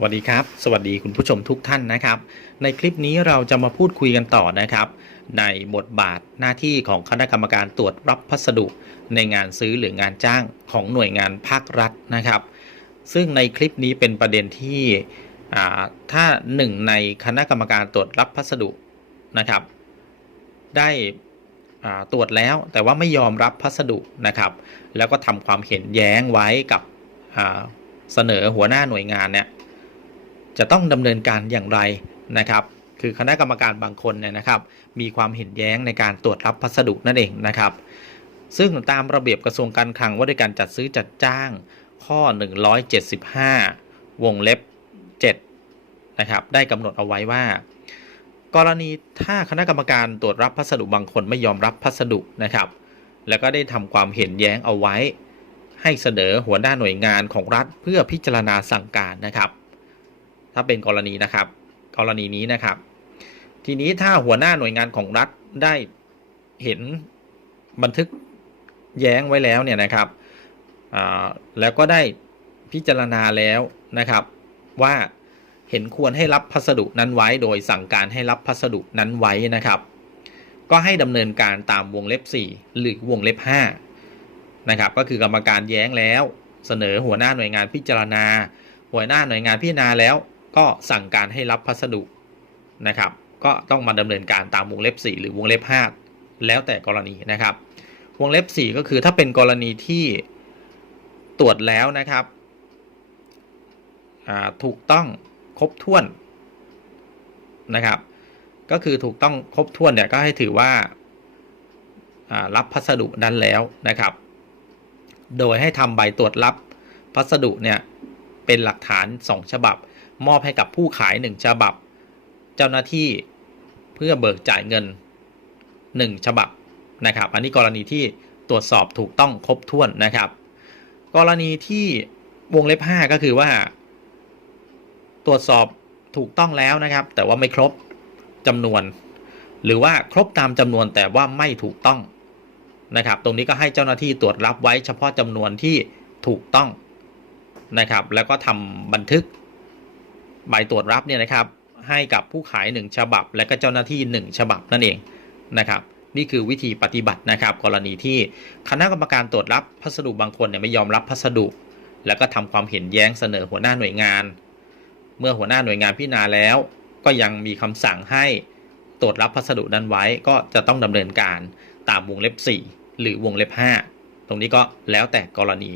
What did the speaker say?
สวัสดีครับ สวัสดีคุณผู้ชมทุกท่านนะครับ ในคลิปนี้เราจะมาพูดคุยกันต่อนะครับ ในบทบาทหน้าที่ของคณะกรรมการตรวจรับพัสดุ ในงานซื้อหรืองานจ้างของหน่วยงานภาครัฐนะครับ ซึ่งในคลิปนี้เป็นประเด็นที่ถ้าหนึ่งในคณะกรรมการตรวจรับพัสดุนะครับ ได้ตรวจแล้วแต่ว่าไม่ยอมรับพัสดุนะครับ แล้วก็ทำความเห็นแย้งไว้กับเสนอหัวหน้าหน่วยงานเนี่ย จะต้องดำเนินการอย่างไรนะครับ คือคณะกรรมการบางคนเนี่ยนะครับ มีความเห็นแย้งในการตรวจรับพัสดุนั่นเองนะครับ ซึ่งตามระเบียบกระทรวงการคลังว่าด้วยการจัดซื้อจัดจ้างข้อ 175 วงเล็บ 7 นะครับ ได้กำหนดเอาไว้ว่า กรณีถ้าคณะกรรมการตรวจรับพัสดุบางคนไม่ยอมรับพัสดุนะครับ แล้วก็ได้ทำความเห็นแย้งเอาไว้ ให้เสนอหัวหน้าหน่วยงานของรัฐเพื่อพิจารณาสั่งการนะครับ ถ้าเป็นกรณีนะครับ กรณีนี้นะครับ ทีนี้ถ้าหัวหน้าหน่วยงานของรัฐได้เห็นบันทึกแย้งไว้แล้วเนี่ยนะครับแล้วก็ได้พิจารณาแล้วนะครับ ว่าเห็นควรให้รับพัสดุนั้นไว้ โดยสั่งการให้รับพัสดุนั้นไว้นะครับ ก็ให้ดำเนินการตามวงเล็บ 4 หรือวงเล็บ5นะครับ ก็คือกรรมการแย้งแล้ว เสนอหัวหน้าหน่วยงานพิจารณา หัวหน้าหน่วยงานพิจารณาแล้ว ก็สั่งการให้รับพัสดุนะครับ ก็ต้องมาดำเนินการตามวงเล็บ 4 หรือวงเล็บ 5 แล้วแต่กรณีนะครับ วงเล็บ 4 ก็คือถ้าเป็นกรณีที่ตรวจแล้วนะครับถูกต้องครบถ้วนนะครับ ก็คือถูกต้องครบถ้วนเนี่ยก็ให้ถือว่าอ่ารับพัสดุนั้นแล้วนะครับ โดยให้ทำใบตรวจรับพัสดุเนี่ยเป็นหลักฐาน 2 ฉบับ มอบให้กับผู้ขาย1ฉบับ เจ้าหน้าที่เพื่อเบิกจ่ายเงิน1ฉบับนะครับ อันนี้กรณีที่ตรวจสอบถูกต้องครบถ้วนนะครับ กรณีที่วงเล็บ 5 ก็คือว่า ตรวจสอบถูกต้องแล้วนะครับ แต่ว่าไม่ครบจำนวน หรือว่าครบตามจำนวนแต่ว่าไม่ถูกต้องนะครับ ตรงนี้ก็ให้เจ้าหน้าที่ตรวจรับไว้เฉพาะจำนวนที่ถูกต้องนะครับ แล้วก็ทำบันทึก ใบตรวจรับเนี่ยนะครับให้กับผู้ขาย 1 ฉบับ และก็เจ้าหน้าที่ 1 ฉบับนั่นเองนะครับนี่คือวิธีปฏิบัตินะครับ กรณีที่คณะกรรมการตรวจรับพัสดุบางคนเนี่ยไม่ยอมรับพัสดุ แล้วก็ทำความเห็นแย้งเสนอหัวหน้าหน่วยงาน เมื่อหัวหน้าหน่วยงานพิจารณาแล้ว ก็ยังมีคำสั่งให้ตรวจรับพัสดุนั้นไว้ก็จะต้องดำเนินการตามวงเล็บ 4 หรือวงเล็บ 5 ตรงนี้ก็แล้วแต่กรณี